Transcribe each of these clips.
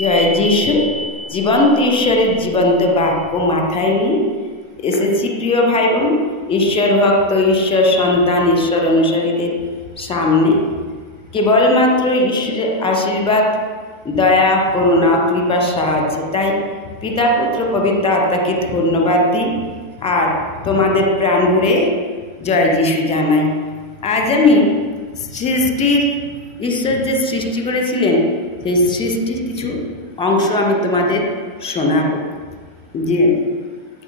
জয় যিশু। জীবন্ত ঈশ্বরের জীবন্ত বাক্য মাথায় নিয়ে এসেছি প্রিয় ভাই বোন, ঈশ্বর ভক্ত, ঈশ্বর সন্তান, ঈশ্বর অনুসারীদের সামনে। কেবলমাত্র ঈশ্বরের আশীর্বাদ, দয়া, করুণা, কৃপা, সাহায্য। তাই পিতা, পুত্র, পবিত্র আত্মাকে ধন্যবাদ দিই আর তোমাদের প্রাণ ভরে জয় যিশু জানাই। আজ আমি সৃষ্টির, ঈশ্বর যে সৃষ্টি করেছিলেন সেই সৃষ্টির কিছু অংশ আমি তোমাদের শোনাব। যে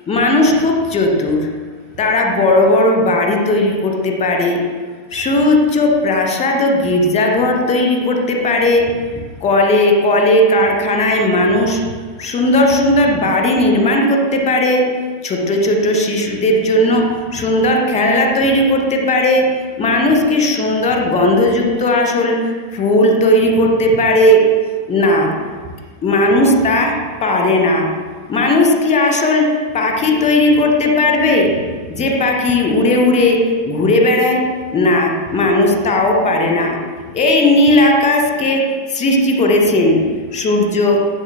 মানুষ খুব চতুর, তারা বড় বড় বাড়ি তৈরি করতে পারে, সুউচ্চ প্রাসাদ ও গির্জাঘর তৈরি করতে পারে। কলে কলে কারখানায় মানুষ সুন্দর সুন্দর বাড়ি নির্মাণ করতে পারে, ছোট ছোট শিশুদের জন্য সুন্দর খেলনা তৈরি করতে পারে। মানুষ কি সুন্দর গন্ধযুক্ত আসল ফুল তৈরি করতে পারে? না, মানুষ তা পারে না। মানুষ কি আসল পাখি তৈরি করতে পারবে, যে পাখি উড়ে উড়ে ঘুরে বেড়ায়? না, মানুষ তাও পারে না। এই নীল আকাশকে সৃষ্টি করেছেন, সূর্য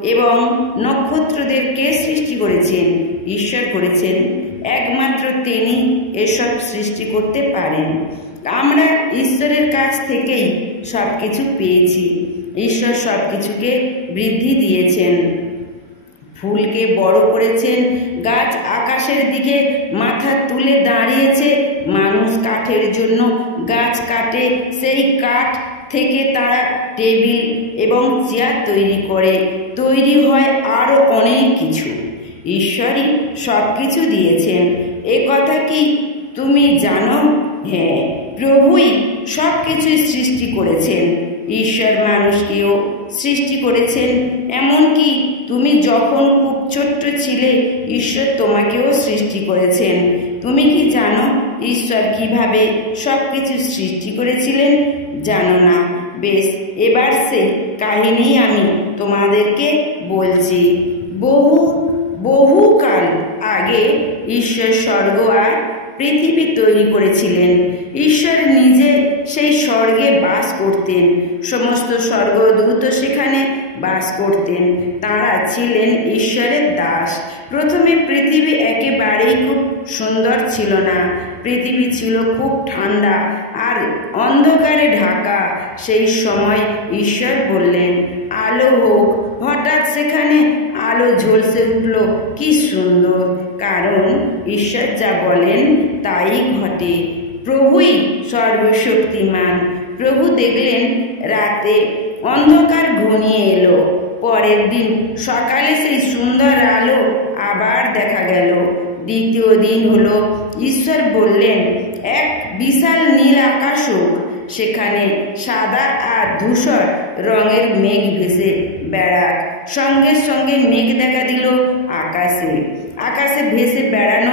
এবং নক্ষত্রদেরকে সৃষ্টি করেছেন, ঈশ্বর করেছেন। একমাত্র তিনি এসব সৃষ্টি করতে পারেন। আমরা ঈশ্বরের কাছ থেকেই সব কিছু পেয়েছি। ঈশ্বর সব কিছুকে বৃদ্ধি দিয়েছেন, ফুলকে বড় করেছেন, গাছ আকাশের দিকে মাথা তুলে দাঁড়িয়েছে। মানুষ কাঠের জন্য গাছ কাটে, সেই কাঠ থেকে তারা টেবিল এবং চেয়ার তৈরি করে, তৈরি হয় আরও অনেক কিছু। ঈশ্বরই সব কিছু দিয়েছেন। এ কথা কি তুমি জানো? হ্যাঁ, প্রভুই সব কিছুই সৃষ্টি করেছেন। ঈশ্বর মানুষকেও সৃষ্টি করেছেন। এমনকি তুমি যখন খুব ছোট্ট ছিলে, ঈশ্বর তোমাকেও সৃষ্টি করেছেন। তুমি কি জানো ঈশ্বর কিভাবে সব কিছু সৃষ্টি করেছিলেন? জানো না? বেশ, এবার সেই কাহিনী আমি তোমাদেরকে বলছি। বহুকাল আগে ঈশ্বর স্বর্গ আর পৃথিবী তৈরি করেছিলেন। ঈশ্বর নিজে সেই স্বর্গে বাস করতেন, সমস্ত স্বর্গদূত সেখানে বাস করতেন। তারা ছিলেন ঈশ্বরের দাস। প্রথমে পৃথিবী একেবারেই খুব সুন্দর ছিল না। পৃথিবী ছিল খুব ঠান্ডা আর অন্ধকারে ঢাকা। সেই সময় ঈশ্বর বললেন, আলো হোক। হঠাৎ সেখানে আলো ঝলসে উঠল। কি সুন্দর! কারণ ঈশ্বর যা বলেন তাই ঘটে। প্রভুই সর্বশক্তিমান। প্রভু দেখলেন রাতে অন্ধকার ঘনিয়ে এলো। পরের দিন সকালে সেই সুন্দর আলো আবার দেখা গেল। দ্বিতীয় দিন হলো। ঈশ্বর বললেন, এক বিশাল নীল আকাশ হোক। সেখানে সাদা আর ধূসর রঙের মেঘ ভেসে বেড়াক। সঙ্গে সঙ্গে মেঘ দেখা দিল আকাশে। আকাশে ভেসে বেড়ানো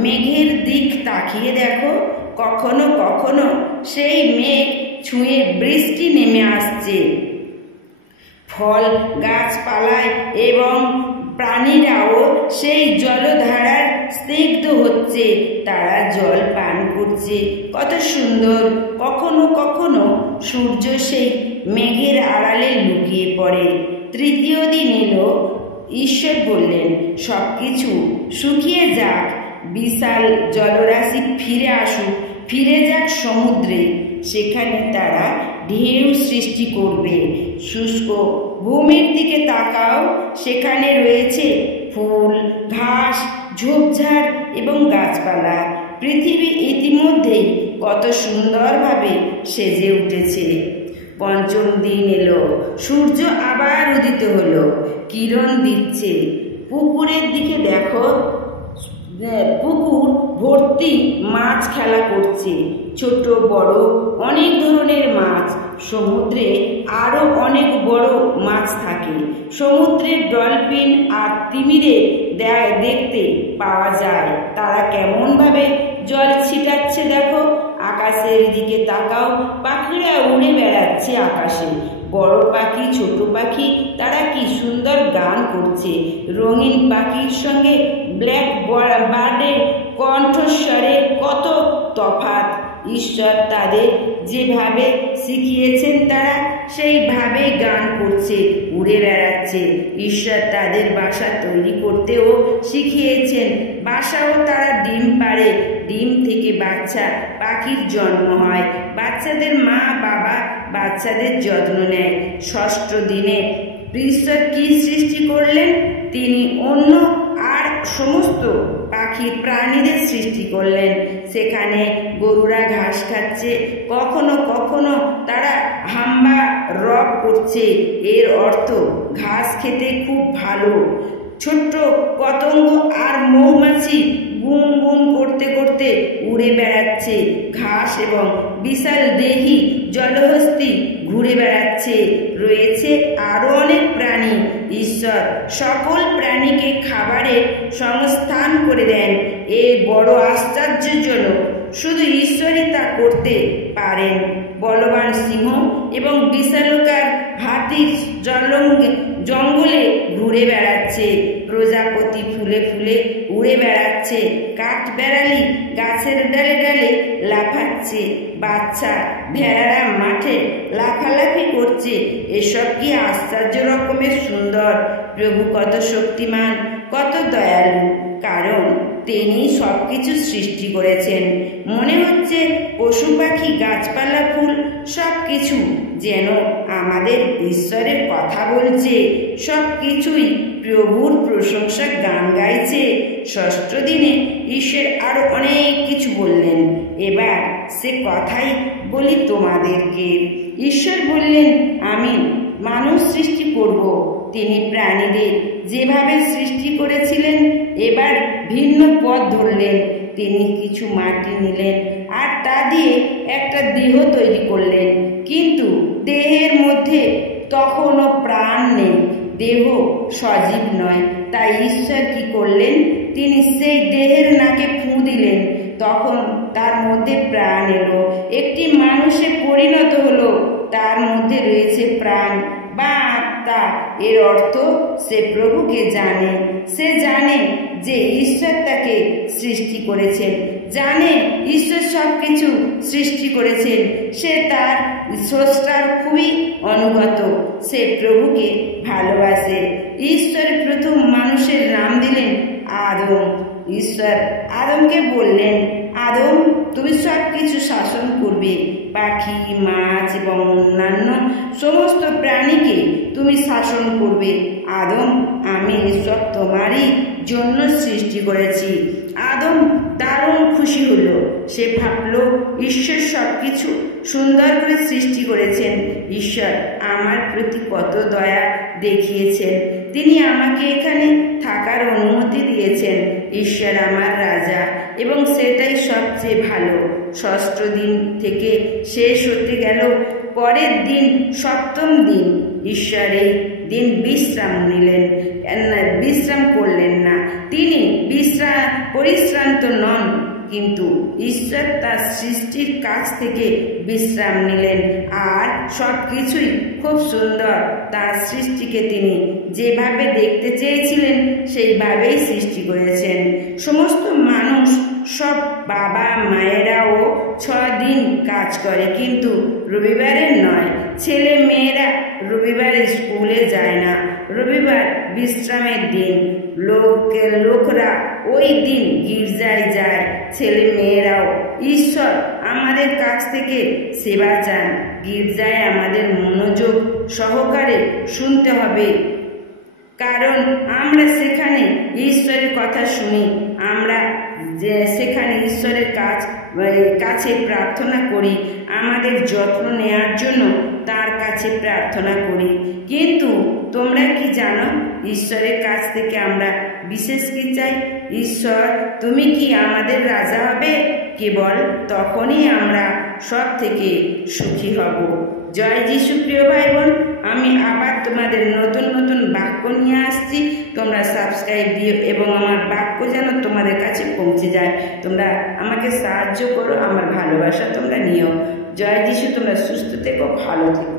মেঘের দিক তাকিয়ে দেখো, কখনো কখনো সেই মেঘ ছুঁয়ে বৃষ্টি নেমে আসছে। ফল গাছপালায় এবং প্রাণীরাও সেই জলধারার স্নিগ্ধ হচ্ছে, তারা জল পান করছে। কত সুন্দর! কখনো কখনো সূর্য সেই মেঘের আড়ালে লুকিয়ে পড়ে। তৃতীয় দিন এলো। ঈশ্বর বললেন, সব কিছু শুকিয়ে যাক, বিশাল জলরাশি ফিরে আসুক, ফিরে যাক সমুদ্রে। সেখানে তারা ঢেউ সৃষ্টি করবে। শুষ্ক ভূমির দিকে তাকাও, সেখানে রয়েছে ফুল, ঘাস, ঝোপঝাড় এবং গাছপালা। পৃথিবী ইতিমধ্যেই কত সুন্দরভাবে সেজে উঠেছে। পঞ্চম দিন এলো। সূর্য আবার উদিত হলো, কিরণ দিচ্ছে। পুকুরের দিকে দেখো, পুকুর ভর্তি মাছ খেলা করছে, ছোট বড় অনেক ধরনের মাছ। সমুদ্রে আরো অনেক বড় মাছ থাকে। সমুদ্রের ডলফিন আর তিমিরে দেখতে পাওয়া যায়। তারা কেমন ভাবে জল ছিটাচ্ছে দেখো। আকাশের দিকে তাকাও, পাখিরা উড়ে বেড়াচ্ছে আকাশে। বড় পাখি, ছোট পাখি, তারা কি সুন্দর গান করছে। রঙিন পাখির সঙ্গে ব্ল্যাক বার্ডের কণ্ঠস্বরে কত তফাৎ। ঈশ্বর তাদের যেভাবে শিখিয়েছেন তারা সেইভাবেই গান করছে, উড়ে বেড়াচ্ছে। ঈশ্বর তাদের বাসা তৈরি করতেও শিখিয়েছেন। বাসাও তারা ডিম পাড়ে, ডিম থেকে বাচ্চা পাখির জন্ম হয়। বাচ্চাদের মা বাবা বাচ্চাদের যত্ন নেয়। ষষ্ঠ দিনে ঈশ্বর কি সৃষ্টি করলেন? তিনি অন্য আর সমস্ত পাখি প্রাণীদের সৃষ্টি করলেন। সেখানে গরুরা ঘাস খাচ্ছে, কখনো কখনো তারা হাম্বা রব করছে। এর অর্থ ঘাস খেতে খুব ভালো। ছোট্ট পতঙ্গ আর মৌমাছি গুন গুন করতে করতে উড়ে বেড়াচ্ছে। ঘাস এবং বিশাল দেহী জলহস্তী ঘুরে বেড়াচ্ছে। রয়েছে আরো অনেক প্রাণী। ঈশ্বর সকল প্রাণীকে খাবারের সংস্থান করে দেন। এ বড় আশ্চর্যজনক। শুধু ঈশ্বরই তা করতে পারেন। বলবান সিংহ এবং বিশালকার হাতির জঙ্গলে ঘুরে বেড়াচ্ছে। প্রজাপতি ফুলে ফুলে উড়ে বেড়াচ্ছে। কাঠবেড়ালি গাছের ডালে ডালে লাফাচ্ছে। বাচ্চা ভেড়ারা মাঠে লাফালাফি করছে। এসব কি আশ্চর্য রকমের সুন্দর! প্রভু কত শক্তিমান, কত দয়ালু, কারণ তিনি সবকিছু সৃষ্টি করেছেন। মনে হচ্ছে পশু পাখি গাছপালা ফুল সবকিছু যেন আমাদের ঈশ্বরের কথা বলছে। সবকিছুই প্রভুর প্রশংসা গান গাইছে। ষষ্ঠ দিনে ঈশ্বর আরো অনেক কিছু বললেন। এবার সে কথাই বলি তোমাদেরকে। ঈশ্বর বললেন, আমি মানুষ সৃষ্টি করব। তিনি প্রাণীদের যেভাবে সৃষ্টি করেছিলেন এবার ভিন্ন পথ ধরলেন। তিনি কিছু মাটি নিলেন আর তা দিয়ে একটা দেহ তৈরি করলেন। কিন্তু দেহের মধ্যে তখনও প্রাণ নেই, দেহ সজীব নয়। তাই ঈশ্বর কি করলেন? তিনি সেই দেহের নাকে ফুঁ দিলেন। তখন তার মধ্যে প্রাণ এলো। একটি মানুষে পরিণত হলো। তার মধ্যে রয়েছে প্রাণ বা আত্মা। এর অর্থ সে প্রভুকে জানে। সে জানে যে ঈশ্বর তাকে সৃষ্টি করেছেন, জানে ঈশ্বর সবকিছু সৃষ্টি করেছেন। সে তার স্রষ্টার খুবই অনুগত। সে প্রভুকে ভালোবাসে। ঈশ্বর প্রথম মানুষের নাম দিলেন আদম। ঈশ্বর আদমকে বললেন, আদম, তুমি সবকিছু শাসন করবে। পাখি, মাছ এবং অন্যান্য সমস্ত প্রাণীকে তুমি শাসন করবে। আদম, আমি এসব তোমারই জন্য সৃষ্টি করেছি। আদম দারুণ খুশি হলো। সে ভাবল, ঈশ্বর সবকিছু সুন্দর করে সৃষ্টি করেছেন। ঈশ্বর আমার প্রতি কত দয়া দেখিয়েছেন। তিনি আমাকে এখানে থাকার অনুমতি দিয়েছেন। ঈশ্বর আমার রাজা এবং সেটাই সবচেয়ে ভালো। ষষ্ঠ দিন থেকে শেষ হতে গেল পরের দিন, সপ্তম দিন। ঈশ্বর এই দিন বিশ্রাম নিলেন, বিশ্রাম করলেন না। তিনি পরিশ্রান্ত নন, কিন্তু ঈশ্বর তার সৃষ্টির কাছ থেকে বিশ্রাম নিলেন। আর সবকিছুই খুব সুন্দর। তার সৃষ্টিকে তিনি যেভাবে দেখতে চেয়েছিলেন সেইভাবেই সৃষ্টি করেছেন। সমস্ত মানুষ, সব বাবা মায়েরাও 6 দিন কাজ করে, কিন্তু রবিবারে নয়। ছেলে মেয়েরা রবিবারে স্কুলে যায় না। রবিবার বিশ্রামের দিন। লোকরা ওই দিন গির্জায় যায়। ছেলে মেয়েরাও। ঈশ্বর আমাদের কাছ থেকে সেবা চান। গির্জায় আমাদের মনোযোগ সহকারে শুনতে হবে, কারণ আমরা সেখানে ঈশ্বরের কথা শুনি। আমরা সেখানে ঈশ্বরের কাছে প্রার্থনা করি। আমাদের যত্ন নেওয়ার জন্য তার কাছে প্রার্থনা করি। কিন্তু তোমরা কি জানো, ঈশ্বরের কাছ থেকে আমরা বিশেষ কি চাই? ঈশ্বর, তুমি কি আমাদের রাজা হবে? কেবল তখনই আমরা সব থেকে সুখী হব। জয় যিশু। প্রিয় ভাই বোন, আমি আবার তোমাদের নতুন নতুন বাক্য নিয়ে আসছি। তোমরা সাবস্ক্রাইব দিও এবং আমার বাক্য যেন তোমাদের কাছে পৌঁছে যায়। তোমরা আমাকে সাহায্য করো, আমার ভালোবাসা তোমরা নিও। জয় যিশু। তোমরা সুস্থ থেকো, ভালো থেকো।